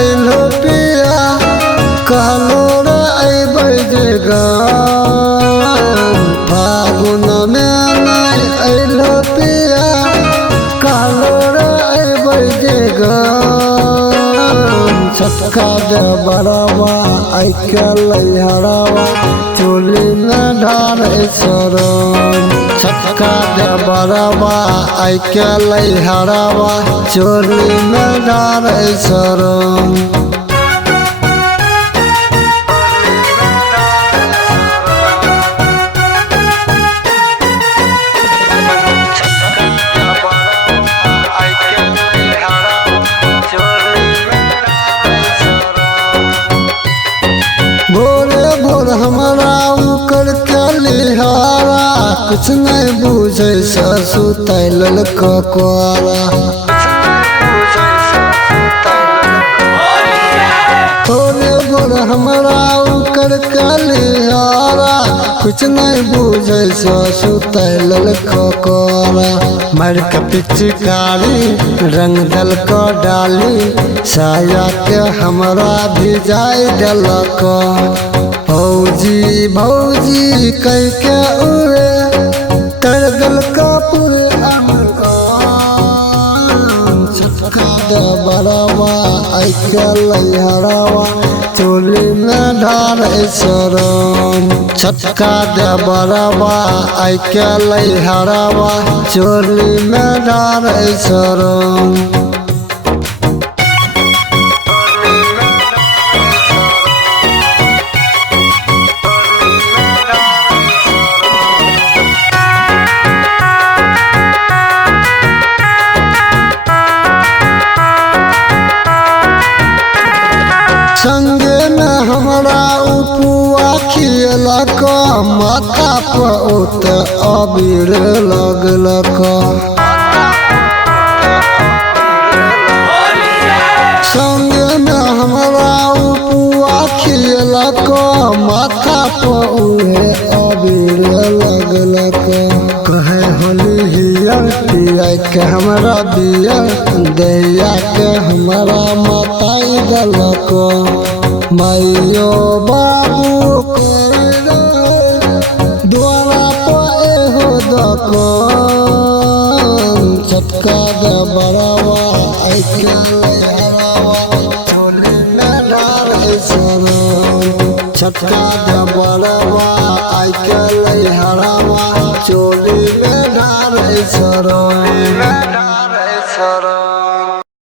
अइलो पिया कहलो रे अइबै जे गाम फागुन में नहीं अइलो पिया कहलो रे अइबै जे गाम छटका दे बड़वा आइके लैहरवा चोली में ढारे शरण छटका दे बड़वा आइके लैहरवा चोली में ढारे शरण भोरे भोर हमारा उकर के लिहारा कुछ नहीं बुझे ससु तैलल ककोरा भोरे भोर हमारा उकर के लिहारा कुछ नहीं बुझे ससु तैलल ककोरा मर के पिचकारी रंग दल को डाली साया के हमरा भिजाई दलक भौजी भौजी कह के उड़े कर दल कपूर छटका दे बड़वा आइके लैहरवा चोली में ढारे शरण छटका दे बड़वा आइके लैहरवा चोली में ढारे शरण संगे में हमारा उपुआ खियलक माथा पर उत अबीर लगलक संगे में हमारा उपुआ खियलक माथा पर उहे अबीर लगलक कहे होली हियर पिया के हमरा बिया दैया के हमारा मताई दलक माइयो बाबू द्वारा पे हो दक छटका दे बड़वा आइके लैहरवा चोली में ढारे शरण छटका दे बड़वा